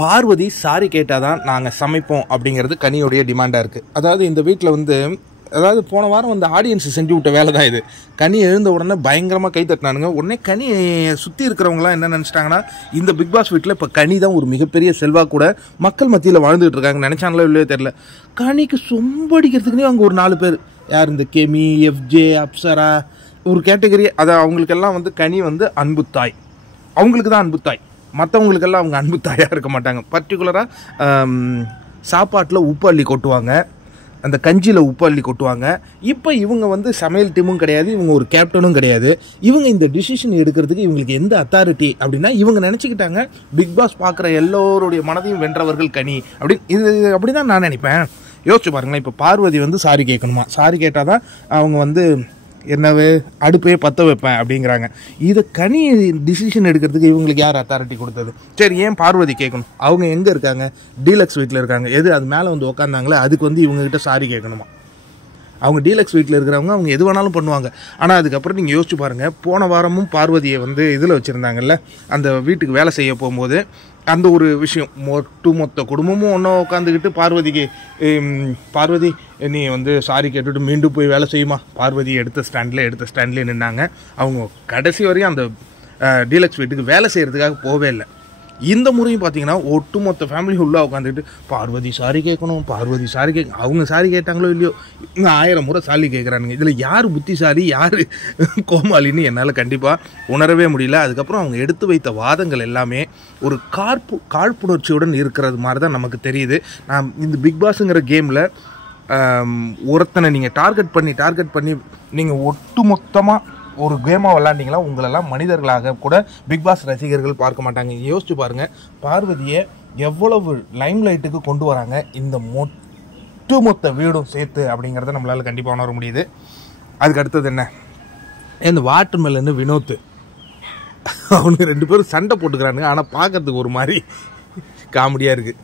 Parvati sorry கேட்டால் தான் நாங்கள் சமைப்போம் அப்படிங்கிறது கனியோடைய டிமாண்டாக இருக்குது. அதாவது இந்த வீட்டில் வந்து அதாவது போன வாரம் வந்து ஆடியன்ஸு செஞ்சு விட்ட வேலை தான் இது. கனி எழுந்த உடனே பயங்கரமாக கை தட்டினானுங்க. உடனே கனி சுற்றி இருக்கிறவங்களாம் என்ன நினச்சிட்டாங்கன்னா, இந்த பிக் பாஸ் வீட்டில் இப்போ கனி தான் ஒரு மிகப்பெரிய செல்வா கூட மக்கள் மத்தியில் வாழ்ந்துகிட்டு இருக்காங்க. நினச்சாங்களோ இல்லையோ தெரில. கனிக்கு சொம்படிக்கிறதுக்குனே அங்கே ஒரு 4 பேர். யார் இந்த கெமி, எஃப்ஜே, அப்சரா, ஒரு கேட்டகரி. அதை அவங்களுக்கெல்லாம் வந்து கனி வந்து அன்பு தாய். அவங்களுக்கு தான் அன்பு தாய். மற்றவங்களுக்கெல்லாம் அவங்க அன்பு தாயாக இருக்க மாட்டாங்க. பர்டிகுலராக சாப்பாட்டில் உப்பு அள்ளி கொட்டுவாங்க, அந்த கஞ்சியில் உப்பு அள்ளி கொட்டுவாங்க. இப்போ இவங்க வந்து சமையல் டீமும் கிடையாது, இவங்க ஒரு கேப்டனும் கிடையாது. இவங்க இந்த டிசிஷன் எடுக்கிறதுக்கு இவங்களுக்கு எந்த அத்தாரிட்டி அப்படின்னா, இவங்க நினச்சிக்கிட்டாங்க பிக் பாஸ் பார்க்குற எல்லோருடைய மனதையும் வென்றவர்கள் கனி அப்படின்னு. இது அப்படி தான் நான் நினைப்பேன். யோசிச்சு பாருங்களேன். இப்போ பார்வதி வந்து சாரி கேட்கணுமா? சாரி கேட்டால் தான் அவங்க வந்து என்னவே அடுப்பையே பற்ற வைப்பேன் அப்படிங்கிறாங்க. இதை கனி டிசிஷன் எடுக்கிறதுக்கு இவங்களுக்கு யார் அத்தாரிட்டி கொடுத்தது? சரி, ஏன் பார்வதி கேட்கணும்? அவங்க எங்கே இருக்காங்க? டீலக்ஸ் வீட்டில் இருக்காங்க. எது அது மேலே வந்து உட்காந்தாங்களே, அதுக்கு வந்து இவங்ககிட்ட சாரி கேட்கணுமா? அவங்க டீலக்ஸ் வீட்டில் இருக்கிறவங்க அவங்க எது வேணாலும் பண்ணுவாங்க. ஆனால் அதுக்கப்புறம் நீங்கள் யோசிச்சு பாருங்கள். போன வாரமும் பார்வதியை வந்து இதில் வச்சுருந்தாங்கல்ல, அந்த வீட்டுக்கு வேலை செய்ய போகும்போது அந்த ஒரு விஷயம், மொத்த குடும்பமும் ஒன்றா உட்காந்துக்கிட்டு பார்வதி நீ வந்து சாரி கேட்டுட்டு மீண்டும் போய் வேலை செய்யுமா? பார்வதி எடுத்த ஸ்டாண்ட்லேயே நின்னாங்க. அவங்க கடைசி வரையும் அந்த டீலக்ஸ் வீட்டுக்கு வேலை செய்கிறதுக்காக போவே இல்லை. இந்த முறையும் பார்த்தீங்கன்னா ஒட்டுமொத்த ஃபேமிலி உள்ளே உட்காந்துக்கிட்டு பார்வதி சாரி கேட்கணும், பார்வதி சாரி கேட்கணும். அவங்க சாரி கேட்டாங்களோ இல்லையோ, இவங்க 1000 முறை சாரி கேட்குறானுங்க. இதில் யார் புத்திசாலி, யார் கோமாளின்னு என்னால் கண்டிப்பாக உணரவே முடியல. அதுக்கப்புறம் அவங்க எடுத்து வைத்த வாதங்கள் எல்லாமே ஒரு காழ்ப்புணர்ச்சியுடன் இருக்கிறது மாதிரி தான் நமக்கு தெரியுது. நான் இந்த பிக் பாஸுங்கிற கேமில் ஒருத்தனை நீங்கள் டார்கெட் பண்ணி நீங்கள் ஒட்டுமொத்தமாக ஒரு கேமாக விளாண்டிங்களா, உங்களெல்லாம் மனிதர்களாக கூட பிக் பாஸ் ரசிகர்கள் பார்க்க மாட்டாங்க. யோசிச்சு பாருங்கள், பார்வதியை எவ்வளவு லைம் லைட்டுக்கு கொண்டு வராங்க இந்த மொத்த வீடும் சேர்த்து அப்படிங்கிறத நம்மளால் கண்டிப்பாக உணர முடியுது. அதுக்கு அடுத்தது என்ன, இந்த வாட்டர்மெலன்னு வினோத், அவனுக்கு 2 பேரும் சண்டை போட்டுக்கிறானுங்க. ஆனால் பார்க்கறதுக்கு ஒரு மாதிரி காமெடியாக இருக்குது.